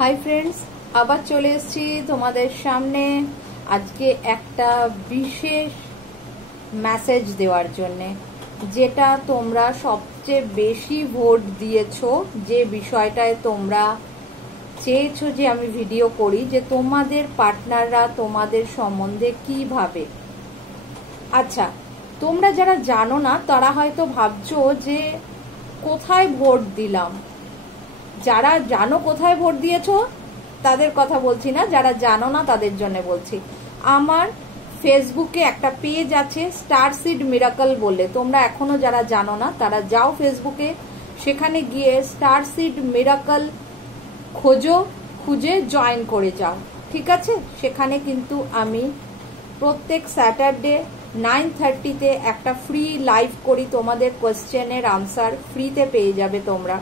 Hi friends, আবার চলে এসেছি তোমাদের সামনে আজকে একটা বিশেষ মেসেজ দেওয়ার জন্যে, যেটা তোমরা সবচেয়ে বেশি ভোট দিয়েছো, যে বিষয়টায় তোমরা চেয়েছো যে আমি ভিডিও করি, যে তোমাদের পার্টনাররা তোমাদের সম্বন্ধে কি ভাবে। আচ্ছা, তোমরা যারা জানো না তারা হয়তো ভাবছো যে কোথায় ভোট দিলাম। যারা জানো কোথায় ভোট দিয়েছো তাদের কথা বলছি না, যারা জানো না তাদের জন্য বলছি। আমার ফেসবুকে একটা পেজ আছে স্টার সিড মিরাকল বলে, তোমরা এখনো যারা জানো না তারা যাও ফেসবুকে, সেখানে গিয়ে স্টার সিড মিরাকল খুঁজে জয়েন করে যাও, ঠিক আছে? সেখানে কিন্তু আমি প্রত্যেক স্যাটারডে 9:30-তে একটা ফ্রি লাইভ করি, তোমাদের কোয়েশ্চেনের আনসার ফ্রিতে পেয়ে যাবে তোমরা।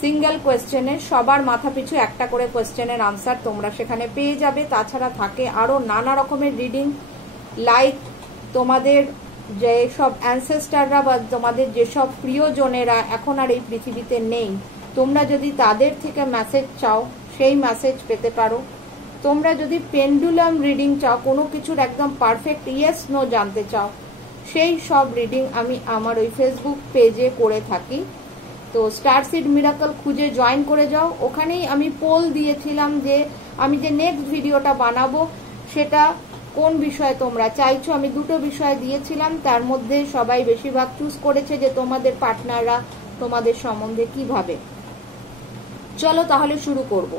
সিঙ্গেল কোয়েশ্চেনের সবার মাথা পিছু একটা করে কোয়েশ্চেনের আনসার তোমরা সেখানে পেয়ে যাবে। তাছাড়া থাকে আরো নানা রকমের রিডিং, লাইক তোমাদের যেসব অ্যানসেস্টাররা বা তোমাদের যেসব প্রিয়জনেরা এখন আর এই পৃথিবীতে নেই, তোমরা যদি তাদের থেকে মেসেজ চাও সেই মেসেজ পেতে পারো। তোমরা যদি পেন্ডুলাম রিডিং চাও, কোনো কিছুর একদম পারফেক্ট ইয়েস নো জানতে চাও, সেই সব রিডিং আমি আমার ওই ফেসবুক পেজে করে থাকি। তো স্টার সিড মিরাকল খুঁজে জয়েন করে যাও। ওখানেই আমি পোল দিয়েছিলাম যে আমি যে নেক্সট ভিডিওটা বানাবো সেটা কোন বিষয়ে তোমরা চাইছো। আমি দুটো বিষয় দিয়েছিলাম, তার মধ্যে সবাই বেশিরভাগ চুজ করেছে যে তোমাদের পার্টনাররা তোমাদের সম্বন্ধে কি ভাবে। চলো তাহলে শুরু করব।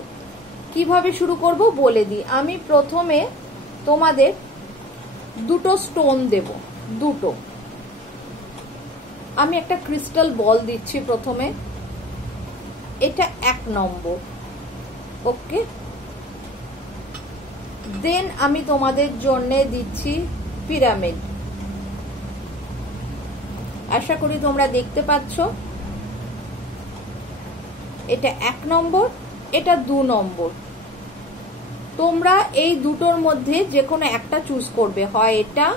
কিভাবে শুরু করব বলে দিই। আমি প্রথমে তোমাদের দুটো স্টোন দেব, দুটো। আমি একটা ক্রিস্টাল বল দিচ্ছি প্রথমে, এটা 1 নম্বর, ওকে। দেন আমি তোমাদের জন্য দিচ্ছি পিরামিড। আশা করি তোমরা দেখতে পাচ্ছ, এটা 1 নম্বর, এটা 2 নম্বর। তোমরা এই দুটোর মধ্যে যে কোনো একটা চুজ করবে, হয় এটা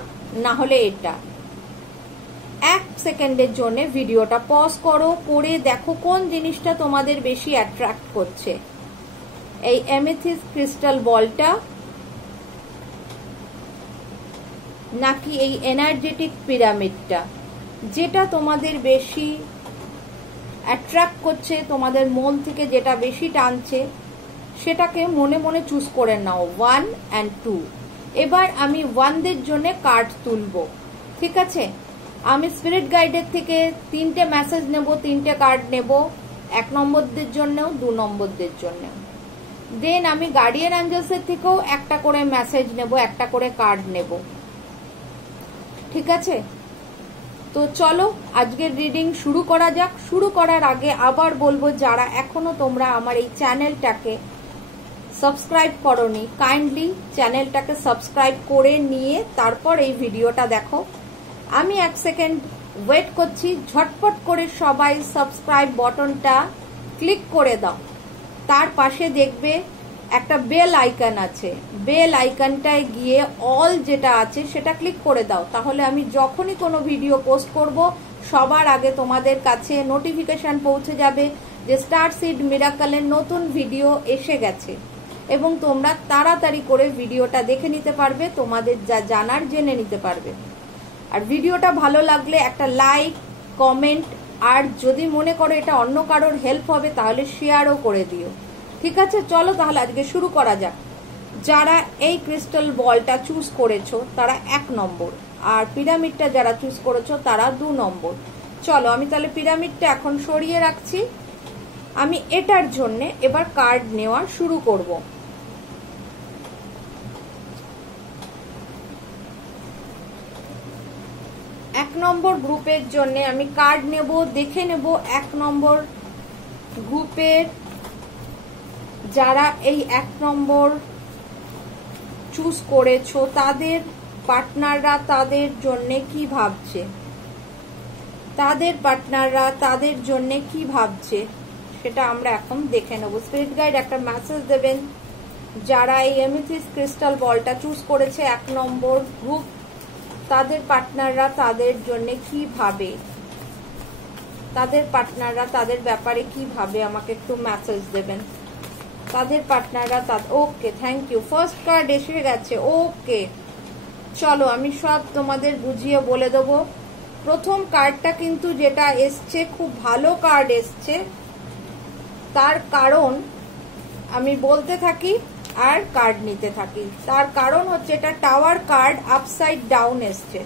না হলে এটা। 1 সেকেন্ডের জন্য ভিডিওটা পজ করো, করে দেখো কোন জিনিসটা তোমাদের বেশি অ্যাট্রাক্ট করছে, এই অ্যামেথিস্ট ক্রিস্টাল বলটা নাকি এই এনার্জেটিক পিরামিডটা। যেটা তোমাদের বেশি অ্যাট্রাক্ট করছে, তোমাদের মন থেকে যেটা বেশি টানছে, সেটাকে মনে মনে চুজ করে নাও, 1 and 2। এবার আমি 1দের জন্য কার্ড তুলবো, ঠিক আছে? আমি স্পিরিট গাইডের থেকে 3টে মেসেজ নেব, 3টে কার্ড নেব, 1 নম্বরদের জন্যও 2 নম্বরদের জন্য। দেন আমি গার্ডিয়ান অ্যাঞ্জেলসের থেকেও একটা করে মেসেজ নেব, একটা করে কার্ড নেব, ঠিক আছে? তো চলো আজকের রিডিং শুরু করা যাক। শুরু করার আগে আবার বলবো, যারা এখনো তোমরা আমার এই চ্যানেলটাকে সাবস্ক্রাইব করোনি, কাইন্ডলি চ্যানেলটাকে সাবস্ক্রাইব করে নিয়ে তারপর এই ভিডিওটা দেখো। আমি 1 সেকেন্ড ওয়েট করছি, ঝটপট করে সবাই সাবস্ক্রাইব বাটনটা ক্লিক করে দাও। তার পাশে দেখবে একটা বেল আইকন আছে, বেল আইকনটায় গিয়ে অল যেটা আছে সেটা ক্লিক করে দাও। তাহলে আমি যখনই কোনো ভিডিও পোস্ট করব সবার আগে তোমাদের কাছে নোটিফিকেশন পৌঁছে যাবে যে স্টার সিড মিরাকলের নতুন ভিডিও এসে গেছে, এবং তোমরা তাড়াতাড়ি করে ভিডিওটা দেখে নিতে পারবে, তোমাদের যা জানার জেনে নিতে পারবে। আর ভিডিওটা ভালো লাগলে একটা লাইক, কমেন্ট, আর যদি মনে করো এটা অন্য কারোর হেল্প হবে তাহলে শেয়ারও করে দিও, ঠিক আছে? চলো তাহলে আজকে শুরু করা যাক। যারা এই ক্রিস্টাল বলটা চুজ করেছো তারা 1 নম্বর, আর পিরামিডটা যারা চুজ করেছো তারা 2 নম্বর। চলো আমি তাহলে পিরামিডটা এখন সরিয়ে রাখছি। আমি এটার জন্য এবার কার্ড নেওয়া শুরু করব। এক নম্বর গ্রুপের জন্য আমি কার্ড নেব, দেখে নেব 1 নম্বর গ্রুপের যারা এই 1 নম্বর চুজ করেছো তাদের পার্টনাররা তাদের জন্য কি ভাবছে, তাদের পার্টনাররা তাদের জন্য কি ভাবছে সেটা আমরা এখন দেখে নেব। স্পিরিট গাইড একটা মেসেজ দেবেন যারা এই অ্যামেথিস্ট ক্রিস্টাল বলটা চুজ করেছে 1 নম্বর গ্রুপ, তাদের পার্টনাররা তাদের জন্য কি ভাবে, তাদের পার্টনাররা তাদের ব্যাপারে কি ভাবে আমাকে একটু মেসেজ দেবেন। তাদের পার্টনাররা ওকে, থ্যাংক ইউ। ফার্স্ট কার্ড এসে গেছে। ওকে, চলো আমি সব তোমাদের বুঝিয়ে বলে দেবো। প্রথম কার্ডটা কিন্তু যেটা এসছে খুব ভালো কার্ড এসছে, তার কারণ আমি বলতে থাকি আর কার্ড নিতে থাকি। তার কারণ হচ্ছে এটা টাওয়ার কার্ড আপসাইড ডাউন এসছে।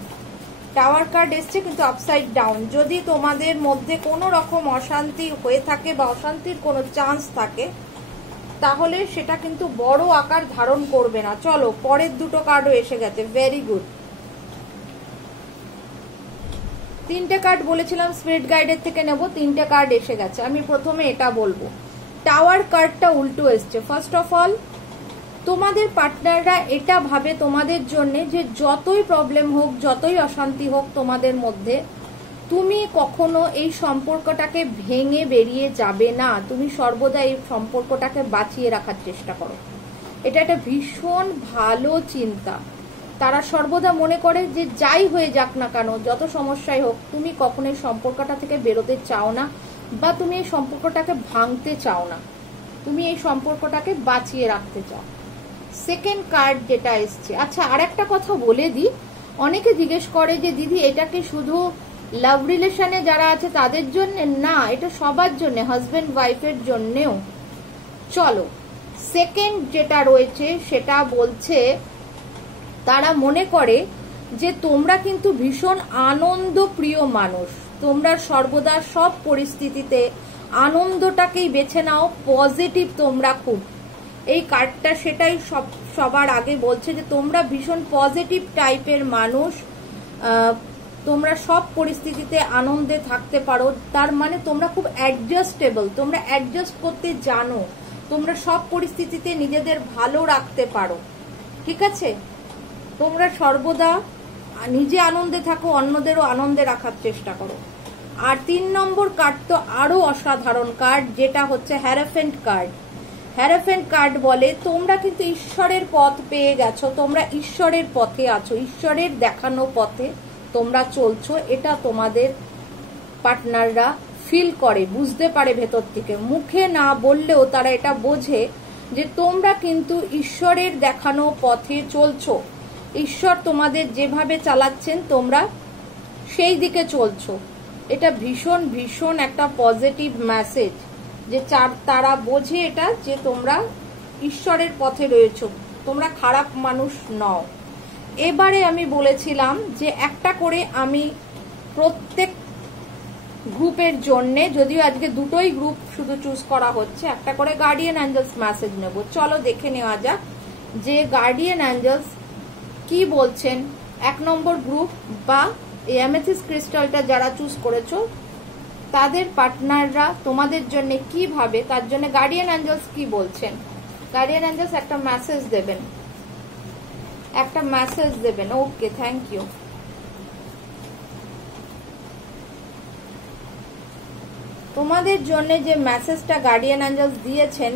টাওয়ার কার্ড এসছে কিন্তু আপসাইড ডাউন। যদি তোমাদের মধ্যে কোনো রকম অশান্তি হয়ে থাকে বা অশান্তির কোনো চান্স থাকে, তাহলে সেটা কিন্তু বড় আকার ধারণ করবে না। চলো পরের দুটো কার্ডও এসে গেছে, ভেরি গুড। তিনটে কার্ড বলেছিলাম স্পিরিট গাইডের থেকে নেব, তিনটে কার্ড এসে গেছে। আমি প্রথমে এটা বলবো, টাওয়ার কার্ডটা উল্টো এসছে। ফার্স্ট অফ অল, তোমাদের পার্টনাররা এটা ভাবে তোমাদের জন্য যে যতই প্রবলেম হোক, যতই অশান্তি হোক তোমাদের মধ্যে, তুমি কখনো এই সম্পর্কটাকে ভেঙে বেরিয়ে যাবে না। তুমি সর্বদা এই সম্পর্কটাকে বাঁচিয়ে রাখার চেষ্টা করো। এটা একটা ভীষণ ভালো চিন্তা। তারা সর্বদা মনে করে যে যাই হয়ে যাক না কেন, যত সমস্যাই হোক, তুমি কখনো এই সম্পর্কটা থেকে বেরোতে চাও না বা তুমি এই সম্পর্কটাকে ভাঙতে চাও না, তুমি এই সম্পর্কটাকে বাঁচিয়ে রাখতে চাও। সেকেন্ড কার্ড যেটা এসছে, আচ্ছা আর একটা কথা বলে দিই, অনেকে জিজ্ঞেস করে যে দিদি এটা কি শুধু লাভ রিলেশনে যারা আছে তাদের জন্য? না, এটা সবার জন্য, হাজবেন্ড ওয়াইফের জন্যেও। চলো, সেকেন্ড যেটা রয়েছে সেটা বলছে তারা মনে করে যে তোমরা কিন্তু ভীষণ আনন্দ প্রিয় মানুষ, তোমরা সর্বদা সব পরিস্থিতিতে আনন্দটাকেই বেছে নাও, পজিটিভ তোমরা খুব। এই কার্ডটা সেটাই সবার আগে বলছে যে তোমরা ভীষণ পজিটিভ টাইপের মানুষ, তোমরা সব পরিস্থিতিতে আনন্দে থাকতে পারো। তার মানে তোমরা খুব অ্যাডজাস্টেবল, তোমরা অ্যাডজাস্ট করতে জানো, তোমরা সব পরিস্থিতিতে নিজেদের ভালো রাখতে পারো। ঠিক আছে, তোমরা সর্বদা নিজে আনন্দে থাকো, অন্যদেরও আনন্দে রাখার চেষ্টা করো। আর 3 নম্বর কার্ড তো আরো অসাধারণ কার্ড, যেটা হচ্ছে হ্যারাফেন্ট কার্ড। হ্যারাফেন্ট কার্ড বলে তোমরা কিন্তু ঈশ্বরের পথ পেয়ে গেছো, তোমরা ঈশ্বরের পথে আছো, ঈশ্বরের দেখানো পথে তোমরা চলছো। এটা তোমাদের পার্টনাররা ফিল করে, বুঝতে পারে ভেতর থেকে, মুখে না বললেও তারা এটা বোঝে যে তোমরা কিন্তু ঈশ্বরের দেখানো পথে চলছো। ঈশ্বর তোমাদের যেভাবে চালাচ্ছেন তোমরা সেই দিকে চলছো। এটা ভীষণ ভীষণ একটা পজিটিভ মেসেজ, যে তারা বোঝে এটা যে তোমরা ঈশ্বরের পথে রয়েছো, তোমরা খারাপ মানুষ নও। এবারে আমি বলেছিলাম যে একটা করে আমি প্রত্যেক গ্রুপের জন্য, যদিও আজকে দুটোই গ্রুপ শুধু চুজ করা হচ্ছে, একটা করে গার্ডিয়ান অ্যাঞ্জেলস মেসেজ নেব। চলো দেখে নেওয়া যাক যে গার্ডিয়ান অ্যাঞ্জেলস কি বলছেন। 1 নম্বর গ্রুপ বা এই অ্যামেথিস্ট ক্রিস্টালটা যারা চুজ করেছো তাদের পার্টনাররা তোমাদের জন্য কি ভাবে, তার জন্য গার্ডিয়ান অ্যাঞ্জেলস কি বলছেন। গার্ডিয়ান অ্যাঞ্জেলস একটা মেসেজ দেবেন, একটা মেসেজ দেবেন। ওকে, থ্যাংক ইউ। তোমাদের জন্য যে মেসেজটা গার্ডিয়ান অ্যাঞ্জেলস দিয়েছেন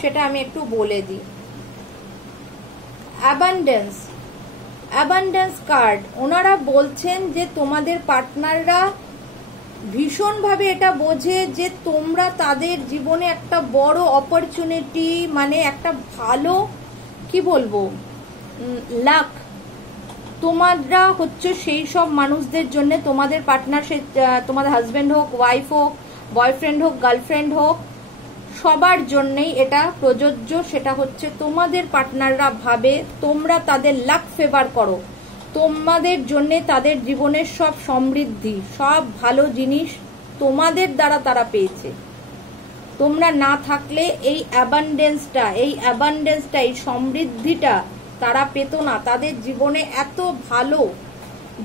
সেটা আমি একটু বলে দিই। অ্যাবান্ডেন্স, অ্যাবান্ডেন্স কার্ড, ওনারা বলছেন যে তোমাদের পার্টনাররা ভীষণভাবে এটা বোঝে যে তোমরা তাদের জীবনে একটা বড় অপরচুনিটি, মানে একটা ভালো কি বলবো লাক, তোমরা হচ্ছে সেই সব মানুষদের জন্য, তোমাদের পার্টনার, সে তোমাদের হাজবেন্ড হোক, ওয়াইফ হোক, বয়ফ্রেন্ড হোক, গার্লফ্রেন্ড হোক, সবার জন্যই এটা প্রযোজ্য। সেটা হচ্ছে তোমাদের পার্টনাররা ভাবে তোমরা তাদের লাক ফেভার করো, তোমাদের জন্য তাদের জীবনের সব সমৃদ্ধি, সব ভালো জিনিস তোমাদের দ্বারা তারা পেয়েছে। তোমরা না থাকলে এই অ্যাবান্ডেন্সটা, এই সমৃদ্ধিটা তারা পেত না। তাদের জীবনে এত ভালো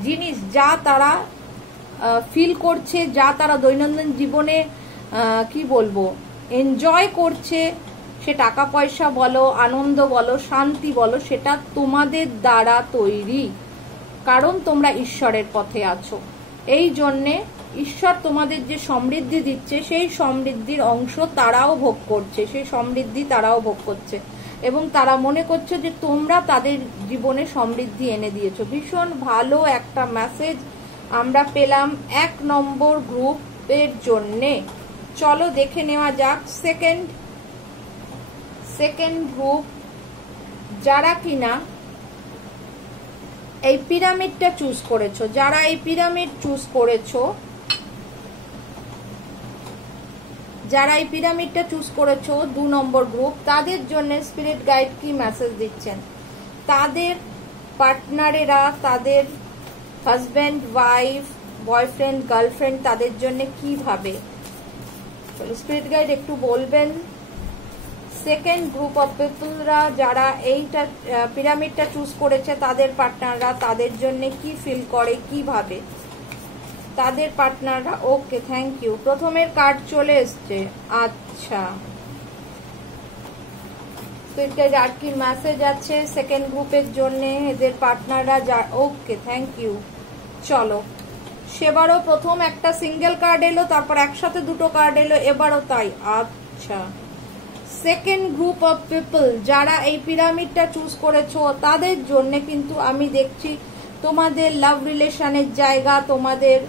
জিনিস যা তারা ফিল করছে, যা তারা দৈনন্দিন জীবনে কি বলবো এনজয় করছে, সে টাকা পয়সা বলো, আনন্দ বলো, শান্তি বলো, সেটা তোমাদের দ্বারা তৈরি। কারণ তোমরা ঈশ্বরের পথে আছো, এই জন্যে ঈশ্বর তোমাদের যে সমৃদ্ধি দিচ্ছে সেই সমৃদ্ধির অংশ তারাও ভোগ করছে, সেই সমৃদ্ধি তারাও ভোগ করছে এবং তারা মনে করছে যে তোমরা তাদের জীবনে সমৃদ্ধি এনে দিয়েছো। ভীষণ ভালো একটা মেসেজ আমরা পেলাম 1 নম্বর গ্রুপের জন্যে। চলো দেখে নেওয়া যাক সেকেন্ড সেকেন্ড গ্রুপ যারা কিনা এই পিরামিডটা চুজ করেছো, যারা এই পিরামিড চুজ করেছো, যারা এই পিরামিডটা চুজ করেছো 2 নম্বর গ্রুপ, তাদের জন্য স্পিরিট গাইড কি মেসেজ দিচ্ছেন? তাদের পার্টনারেরা, তাদের হাজব্যান্ড, ওয়াইফ, বয়ফ্রেন্ড, গার্লফ্রেন্ড, তাদের জন্য কি ভাবে? স্পিরিট গাইড একটু বলবেন। সেকেন্ড গ্রুপ অফ পিপলরা যারা এইটা পিরামিডটা চুজ করেছে, তাদের পার্টনাররা তাদের জন্য কি ফিল করে, কি ভাবে তাদের পার্টনাররা? ওকে, থ্যাংক ইউ। প্রথমের কার্ড চলে এসছে। আচ্ছা, স্পিরিট গাইড আর কি মেসেজ আছে সেকেন্ড গ্রুপের জন্য, এদের পার্টনাররা যা? ওকে, থ্যাংক ইউ। চলো, সেবারও প্রথম একটা সিঙ্গেল কার্ড এলো, তারপর একসাথে দুটো কার্ড এলো, এবারও তাই। আচ্ছা, সেকেন্ড গ্রুপ অফ পিপল যারা এই পিরামিডটা চুজ করেছো, তাদের জন্য কিন্তু আমি দেখছি তোমাদের লাভ রিলেশনের জায়গা, তোমাদের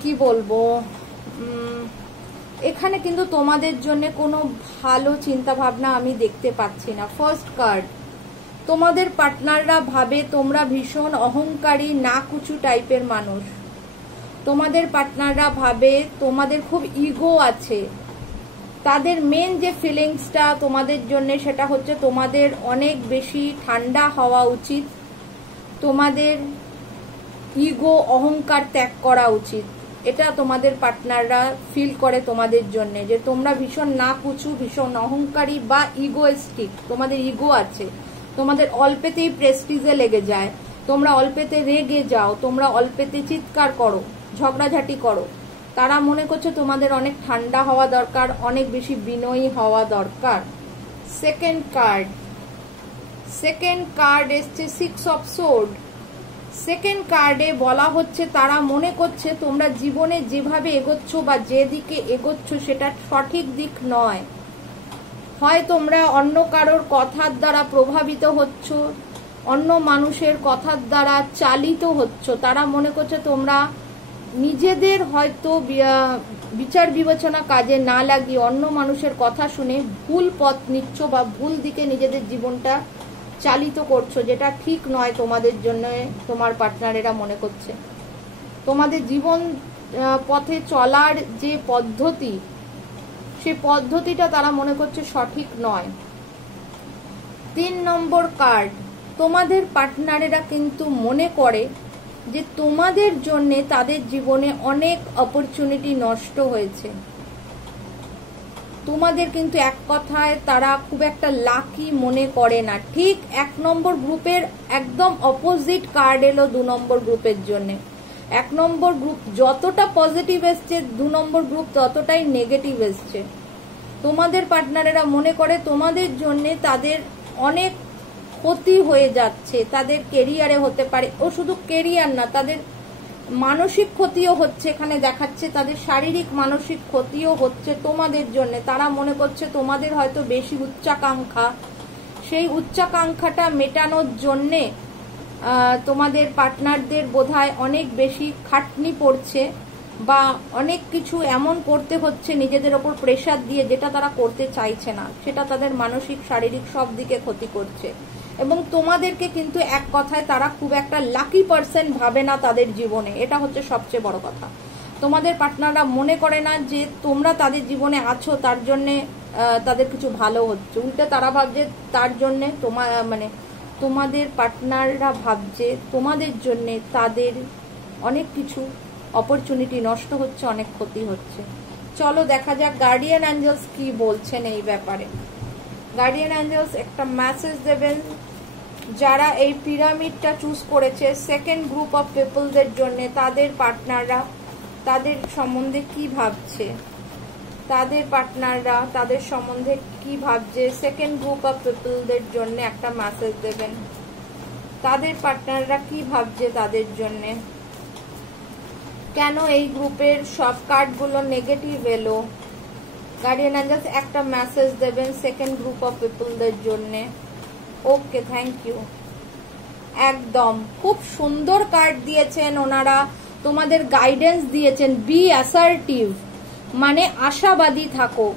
কি বলবো, এখানে কিন্তু তোমাদের জন্য কোনো ভালো চিন্তা ভাবনা আমি দেখতে পাচ্ছি না। ফার্স্ট কার্ড, তোমাদের পার্টনাররা ভাবে তোমরা ভীষণ অহংকারী, নাকুচু টাইপের মানুষ। তোমাদের পার্টনাররা ভাবে তোমাদের খুব ইগো আছে। তাদের মেন যে ফিলিংসটা তোমাদের জন্য, সেটা হচ্ছে তোমাদের অনেক বেশি ঠান্ডা হওয়া উচিত, তোমাদের ইগো, অহংকার ত্যাগ করা উচিত। এটা তোমাদের পার্টনাররা ফিল করে তোমাদের জন্য, যে তোমরা ভীষণ নাকুচু, ভীষণ অহংকারী বা ইগোয়েস্টিক, তোমাদের ইগো আছে, তোমাদের অল্পেতেই প্রেস্টিজে লেগে যায়, তোমরা অল্পেতে রেগে যাও, তোমরা অল্পেতে চিৎকার করো, ঝগড়াঝাটি করো। তারা মনে করছে তোমাদের অনেক ঠান্ডা হওয়া দরকার, অনেক বেশি বিনয়ী হওয়া দরকার। সেকেন্ড কার্ড এসছে 6 অফ সোর্ড। সেকেন্ড কার্ডে বলা হচ্ছে তারা মনে করছে তোমরা জীবনে যেভাবে এগোচ্ছ বা যেদিকে এগোচ্ছ সেটা সঠিক দিক নয়। হয় তোমরা অন্য কারোর কথার দ্বারা প্রভাবিত হচ্ছ, অন্য মানুষের কথার দ্বারা চালিত হচ্ছ। তারা মনে করছে তোমরা নিজেদের হয়তো বিচার বিবেচনা কাজে না লাগিয়ে অন্য মানুষের কথা শুনে ভুল পথ নিচ্ছ বা ভুল দিকে নিজেদের জীবনটা চালিত করছো, যেটা ঠিক নয় তোমাদের জন্য। তোমার পার্টনারেরা মনে করছে তোমাদের জীবন পথে চলার যে পদ্ধতি, সেই পদ্ধতিটা তারা মনে করছে সঠিক নয়। 3 নম্বর কার্ড, তোমাদের পার্টনারেরা কিন্তু মনে করে যে তোমাদের জন্য তাদের জীবনে অনেক অপরচুনিটি নষ্ট হয়েছে। তোমাদের কিন্তু এক কথায় তারা খুব একটা লাকি মনে করে না। ঠিক 1 নম্বর গ্রুপের একদম অপোজিট কার্ড এলো 2 নম্বর গ্রুপের জন্য। 1 নম্বর গ্রুপ যতটা পজিটিভ এসছে, 2 নম্বর গ্রুপ ততটাই নেগেটিভ এসছে। তোমাদের পার্টনারেরা মনে করে তোমাদের জন্য তাদের অনেক ক্ষতি হয়ে যাচ্ছে, তাদের কেরিয়ারে হতে পারে, ও শুধু কেরিয়ার না, তাদের মানসিক ক্ষতিও হচ্ছে। এখানে দেখাচ্ছে তাদের শারীরিক মানসিক ক্ষতিও হচ্ছে তোমাদের জন্য। তারা মনে করছে তোমাদের হয়তো বেশি উচ্চাকাঙ্ক্ষা, সেই উচ্চাকাঙ্ক্ষাটা মেটানোর জন্যে তোমাদের পার্টনারদের বোধহয় অনেক বেশি খাটনি পড়ছে, বা অনেক কিছু এমন করতে হচ্ছে নিজেদের ওপর প্রেশার দিয়ে, যেটা তারা করতে চাইছে না। সেটা তাদের মানসিক, শারীরিক সব দিকে ক্ষতি করছে। এবং তোমাদেরকে কিন্তু এক কথায় তারা খুব একটা লাকি পার্সন ভাবে না তাদের জীবনে। এটা হচ্ছে সবচেয়ে বড় কথা। তোমাদের পার্টনাররা মনে করে না যে তোমরা তাদের জীবনে আছো, তার জন্যে তাদের কিছু ভালো হচ্ছে। উল্টে তারা ভাবছে তার জন্যে তোমাদের পার্টনাররা ভাবছে তোমাদের জন্যে তাদের অনেক কিছু অপরচুনিটি নষ্ট হচ্ছে, অনেক ক্ষতি হচ্ছে। চলো দেখা যাক গার্ডিয়ান অ্যাঞ্জেলস কি বলছেন এই ব্যাপারে। গার্ডিয়ান অ্যাঞ্জেলস একটা মেসেজ দেবেন যারা এই পিরামিডটা চুজ করেছে সেকেন্ড গ্রুপ অফ পিপলদের জন্য। তাদের পার্টনাররা তাদের সম্বন্ধে কি ভাবছে, তাদের পার্টনাররা তাদের সম্বন্ধে কি ভাবছে, সেকেন্ড গ্রুপ অফ পিপলদের জন্য একটা মেসেজ দেবেন। তাদের পার্টনাররা কি ভাবছে তাদের জন্য, কেন এই গ্রুপের সব কার্ডগুলো নেগেটিভ এলো। গার্ডিয়ান অ্যাঞ্জেলস একটা মেসেজ দেবেন সেকেন্ড গ্রুপ অফ পিপলদের জন্য। ওকে, থ্যাংক ইউ। একদম খুব সুন্দর কার্ড দিয়েছেন ওনারা, তোমাদের গাইডেন্স দিয়েছেন। বি অ্যাসার্টিভ, মানে আশাবাদী থাকো।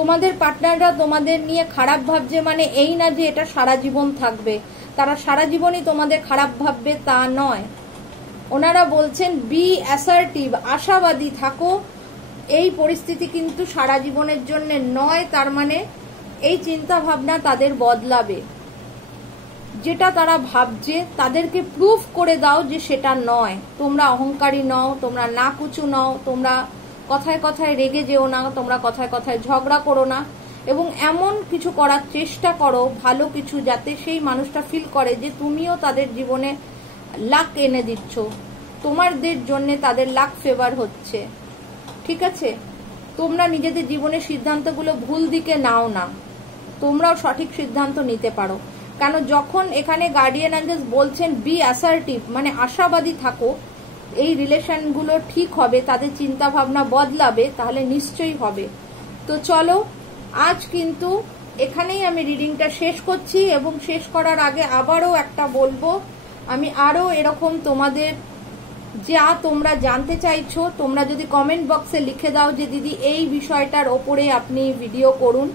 তোমাদের পার্টনাররা তোমাদের নিয়ে খারাপ ভাবছে মানে এই না যে এটা সারা জীবন থাকবে, তারা সারা জীবনই তোমাদের খারাপ ভাববে তা নয়। ওনারা বলছেন বি অ্যাসার্টিভ, আশাবাদী থাকো। এই পরিস্থিতি কিন্তু সারা জীবনের জন্য নয়, তার মানে এই চিন্তা ভাবনা তাদের বদলাবে। যেটা তারা ভাবছে তাদেরকে প্রুফ করে দাও যে সেটা নয়। তোমরা অহংকারী নও, তোমরা নাকুচু নও, তোমরা কথায় কথায় রেগে যেও না, তোমরা কথায় কথায় ঝগড়া করো না, এবং এমন কিছু করার চেষ্টা করো ভালো কিছু, যাতে সেই মানুষটা ফিল করে যে তুমিও তাদের জীবনে লাক এনে দিচ্ছ, তোমাদের জন্য তাদের লাক ফেভার হচ্ছে। ঠিক আছে, তোমরা নিজেদের জীবনের সিদ্ধান্তগুলো ভুল দিকে নাও না, তোমরাও সঠিক সিদ্ধান্ত নিতে পারো। কেন যখন এখানে গার্ডিয়ান এঞ্জেলস বলছেন বি অ্যাসার্টিভ মানে আশাবাদী থাকো, এই রিলেশনগুলো ঠিক হবে, তাদের চিন্তা ভাবনা বদলাবে, তাহলে নিশ্চয়ই হবে। তো চলো, আজ কিন্তু এখানেই আমি রিডিংটা শেষ করছি, এবং শেষ করার আগে আবারও একটা বলবো, আমি আরো এরকম তোমাদের যা তোমরা জানতে চাইছো, তোমরা যদি কমেন্ট বক্সে লিখে দাও যে দিদি এই বিষয়টার ওপরে আপনি ভিডিও করুন,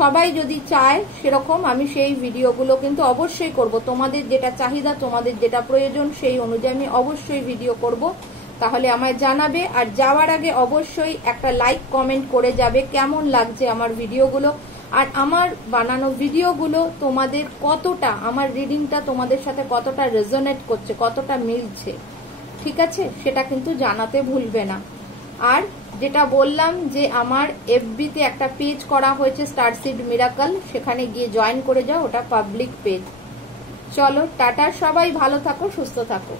সবাই যদি চায় সেরকম আমি সেই ভিডিওগুলো কিন্তু অবশ্যই করব। তোমাদের যেটা চাহিদা, তোমাদের যেটা প্রয়োজন, সেই অনুযায়ী আমি অবশ্যই ভিডিও করব। তাহলে আমায় জানাবে, আর যাওয়ার আগে অবশ্যই একটা লাইক কমেন্ট করে যাবে কেমন লাগছে আমার ভিডিওগুলো, আর আমার বানানো ভিডিওগুলো তোমাদের কতটা, আমার রিডিংটা তোমাদের সাথে কতটা রেজোনেট করছে, কতটা মিলছে, ঠিক আছে, সেটা কিন্তু জানাতে ভুলবে না। আর যেটা বললাম যে আমার এফবিতে একটা পেজ করা হয়েছে স্টারসিড মিরাকল, সেখানে গিয়ে জয়েন করে যাও, ওটা পাবলিক পেজ। চলো টাটা, সবাই ভালো থাকো, সুস্থ থাকো।